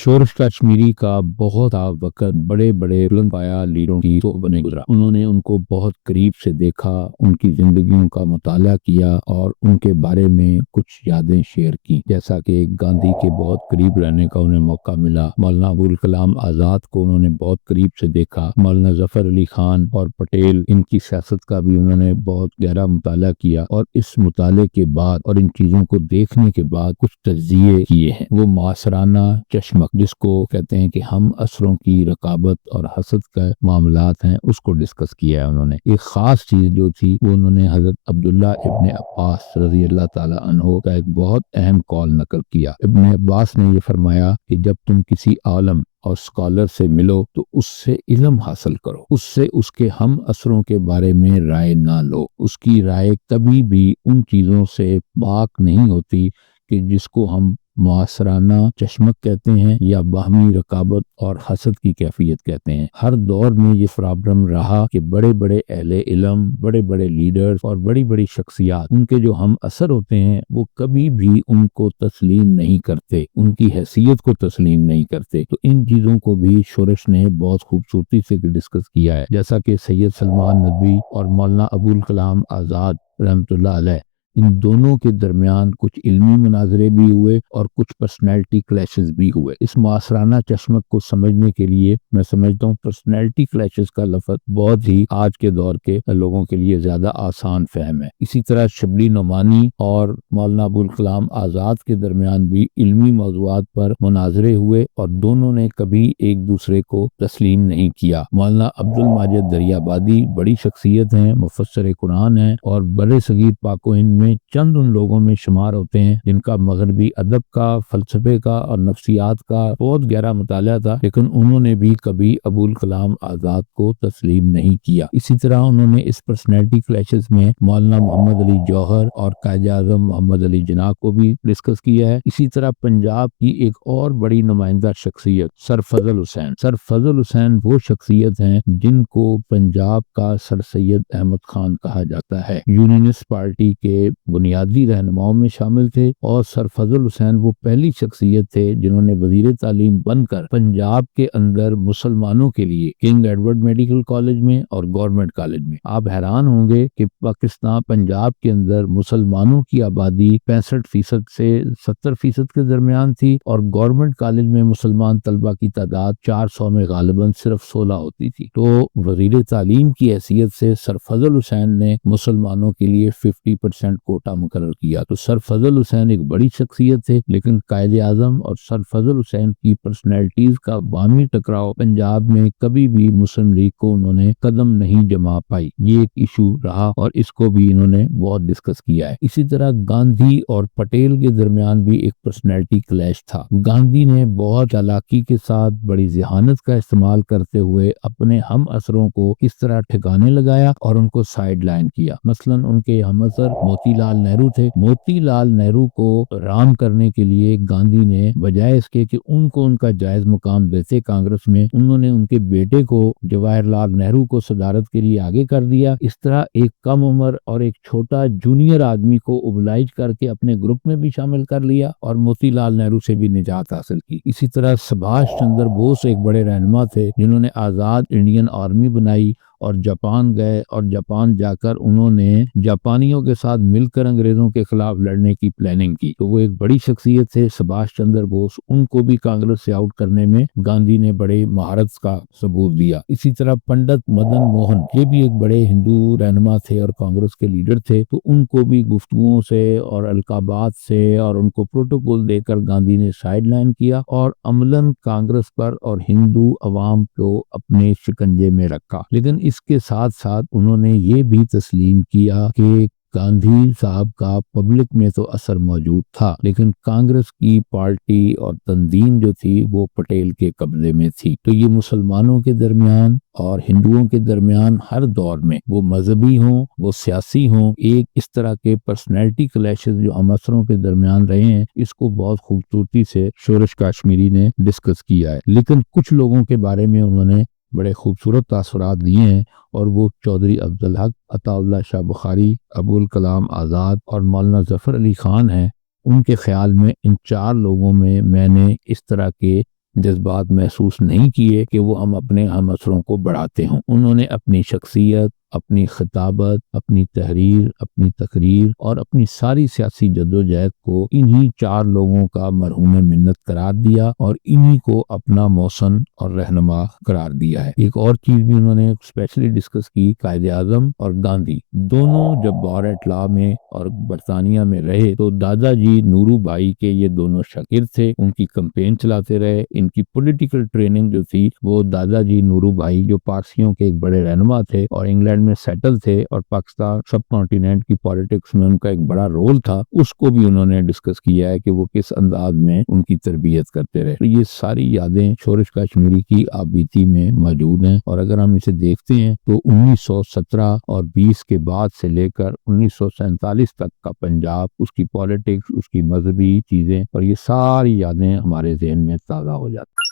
شورش کشمیری کا بہت وقت بڑے بڑے بلند پایہ لیڈروں کی صحبت میں گزرا۔ انہوں نے ان کو بہت قریب سے دیکھا، ان کی زندگیوں کا مطالعہ کیا اور ان کے بارے میں کچھ یادیں شیئر کی، جیسا کہ گاندھی کے بہت قریب رہنے کا انہیں موقع ملا، مولانا ابوالکلام آزاد کو انہوں نے بہت قریب سے دیکھا، مولانا ظفر علی خان اور پٹیل، ان کی سیاست کا بھی انہوں نے بہت گہرا مطالعہ کیا، اور اس مطالعے کے بعد اور ان چیزوں کو دیکھنے کے بعد کچھ تجزیے کیے ہیں۔ وہ معاصرانہ چشمک، جس کو کہتے ہیں کہ ہم عصروں کی رقابت اور حسد کا معاملات ہیں، اس کو ڈسکس کیا ہے انہوں نے۔ ایک خاص چیز جو تھی وہ انہوں نے حضرت عبداللہ ابن عباس رضی اللہ تعالی عنہ کا ایک بہت اہم قول نقل کیا۔ ابن عباس نے یہ فرمایا کہ جب تم کسی عالم اور اسکالر سے ملو تو اس سے علم حاصل کرو، اس سے اس کے ہم عصروں کے بارے میں رائے نہ لو۔ اس کی رائے کبھی بھی ان چیزوں سے پاک نہیں ہوتی کہ جس کو ہم معاصرانہ چشمک کہتے ہیں یا باہمی رقابت اور حسد کی کیفیت کہتے ہیں۔ ہر دور میں یہ پرابلم رہا کہ بڑے بڑے اہل علم، بڑے بڑے لیڈرز اور بڑی بڑی شخصیات، ان کے جو ہم اثر ہوتے ہیں وہ کبھی بھی ان کو تسلیم نہیں کرتے، ان کی حیثیت کو تسلیم نہیں کرتے۔ تو ان چیزوں کو بھی شورش نے بہت خوبصورتی سے ڈسکس کیا ہے، جیسا کہ سید سلمان ندوی اور مولانا ابوالکلام آزاد رحمۃ اللہ علیہ، ان دونوں کے درمیان کچھ علمی مناظرے بھی ہوئے اور کچھ پرسنالٹی کلیشز بھی ہوئے۔ اس معاصرانہ چشمک کو سمجھنے کے لیے میں سمجھتا ہوں پرسنالٹی کلیشز کا لفظ بہت ہی آج کے دور کے لوگوں کے لیے زیادہ آسان فہم ہے۔ اسی طرح شبلی نعمانی اور مولانا ابوالکلام آزاد کے درمیان بھی علمی موضوعات پر مناظرے ہوئے اور دونوں نے کبھی ایک دوسرے کو تسلیم نہیں کیا۔ مولانا عبد الماجد دریابادی بڑی شخصیت ہیں، مفسر قرآن ہیں اور برِ صغیر پاک و ہند میں چند ان لوگوں میں شمار ہوتے ہیں جن کا مغربی ادب کا، فلسفے کا اور نفسیات کا بہت گہرا مطالعہ تھا، لیکن انہوں نے بھی کبھی ابوالکلام آزاد کو تسلیم نہیں کیا۔ اسی طرح انہوں نے اس پرسنالٹی کلیشز میں مولانا محمد علی جوہر اور قائد اعظم محمد علی جناح کو بھی ڈسکس کیا ہے۔ اسی طرح پنجاب کی ایک اور بڑی نمائندہ شخصیت سر فضل حسین، سر فضل حسین وہ شخصیت ہیں جن کو پنجاب کا سر سید احمد خان کہا جاتا ہے، یونینسٹ پارٹی کے بنیادی رہنماؤں میں شامل تھے، اور سر فضل حسین وہ پہلی شخصیت تھے جنہوں نے وزیر تعلیم بن کر پنجاب کے اندر مسلمانوں کے لیے کنگ ایڈورڈ میڈیکل کالج میں اور گورنمنٹ کالج میں، آپ حیران ہوں گے کہ پاکستان پنجاب کے اندر مسلمانوں کی آبادی 65% سے 70% کے درمیان تھی، اور گورنمنٹ کالج میں مسلمان طلبہ کی تعداد 400 میں غالباً صرف 16 ہوتی تھی۔ تو وزیر تعلیم کی حیثیت سے سر فضل حسین نے مسلمانوں کے لیے 50% کوٹا مقرر کیا۔ تو سر فضل حسین ایک بڑی شخصیت تھے، لیکن قائد اعظم اور سر فضل حسین کی پرسنالٹیز کا باہمی ٹکراؤ پنجاب میں کبھی بھی مسلم لیگ کو انہوں نے قدم نہیں جما پائی۔ یہ ایک ایشو رہا اور اس کو بھی انہوں نے بہت ڈسکس کیا ہے۔ اسی طرح گاندھی اور پٹیل کے درمیان بھی ایک پرسنالٹی کلیش تھا۔ گاندھی نے بہت چالاکی کے ساتھ بڑی ذہانت کا استعمال کرتے ہوئے اپنے ہم عصروں کو کس طرح ٹھکانے لگایا اور ان کو سائیڈ لائن کیا۔ مثلاً ان کے ہم عصر موتی لال نہرو تھے، موتی لال نہرو کو رام کرنے کے لیے گاندھی نے بجائے اس کے کہ ان کو ان کا جائز مقام دیتے کانگریس میں، انہوں نے ان کے بیٹے کو جواہر لال نہرو کو صدارت کے لیے آگے کر دیا۔ اس طرح ایک کم عمر اور ایک چھوٹا جونیئر آدمی کو اوبلائج کر کے اپنے گروپ میں بھی شامل کر لیا اور موتی لال نہرو سے بھی نجات حاصل کی۔ اسی طرح سبھاش چندر بوس ایک بڑے رہنما تھے جنہوں نے آزاد انڈین آرمی بنائی اور جاپان گئے، اور جاپان جا کر انہوں نے جاپانیوں کے ساتھ مل کر انگریزوں کے خلاف لڑنے کی پلاننگ کی۔ تو وہ ایک بڑی شخصیت تھے سبھاش چندر بوس، ان کو بھی کانگریس سے آؤٹ کرنے میں گاندھی نے بڑے مہارت کا ثبوت دیا۔ اسی طرح پنڈت مدن موہن، یہ بھی ایک بڑے ہندو رہنما تھے اور کانگریس کے لیڈر تھے، تو ان کو بھی گفتگوؤں سے اور القابات سے اور ان کو پروٹوکول دے کر گاندھی نے سائیڈ لائن کیا اور عملاً کانگریس پر اور ہندو عوام کو اپنے شکنجے میں رکھا۔ لیکن اس کے ساتھ ساتھ انہوں نے یہ بھی تسلیم کیا کہ گاندھی صاحب کا پبلک میں تو اثر موجود تھا، لیکن کانگریس کی پارٹی اور تنظیم جو تھی وہ پٹیل کے قبضے میں تھی۔ تو یہ مسلمانوں کے درمیان اور ہندوؤں کے درمیان ہر دور میں، وہ مذہبی ہوں، وہ سیاسی ہوں، ایک اس طرح کے پرسنالٹی کلیشز جو ہم عصروں کے درمیان رہے ہیں، اس کو بہت خوبصورتی سے شورش کشمیری نے ڈسکس کیا ہے۔ لیکن کچھ لوگوں کے بارے میں انہوں نے بڑے خوبصورت تاثرات دیے ہیں، اور وہ چودھری عبدالحق، عطا اللہ شاہ بخاری، ابوالکلام آزاد اور مولانا ظفر علی خان ہیں۔ ان کے خیال میں ان چار لوگوں میں نے اس طرح کے جذبات محسوس نہیں کیے کہ وہ ہم اپنے ہم اثروں کو بڑھاتے ہوں۔ انہوں نے اپنی شخصیت، اپنی خطابت، اپنی تحریر، اپنی تقریر اور اپنی ساری سیاسی جدوجہد کو انہی 4 لوگوں کا مرہون منت قرار دیا اور انہی کو اپنا موسن اور رہنما قرار دیا ہے۔ ایک اور چیز بھی انہوں نے اسپیشلی ڈسکس کی، قائد اعظم اور گاندھی دونوں جب بہار اطلاع میں اور برطانیہ میں رہے تو دادا جی نورو بھائی کے یہ دونوں شاگرد تھے، ان کی کمپین چلاتے رہے۔ ان کی پولیٹیکل ٹریننگ جو تھی وہ دادا جی نورو بھائی جو پارسیوں کے ایک بڑے رہنما تھے اور انگلینڈ میں سیٹل تھے اور پاکستان سب کانٹیننٹ کی پالیٹکس میں ان کا ایک بڑا رول تھا، اس کو بھی انہوں نے ڈسکس کیا ہے کہ وہ کس انداز میں ان کی تربیت کرتے رہے۔ تو یہ ساری یادیں شورش کشمیری کی آپ بیتی میں موجود ہیں، اور اگر ہم اسے دیکھتے ہیں تو 1917 اور 20 کے بعد سے لے کر 1947 تک کا پنجاب، اس کی پالیٹکس، اس کی مذہبی چیزیں اور یہ ساری یادیں ہمارے ذہن میں تازہ ہو جاتی ہیں۔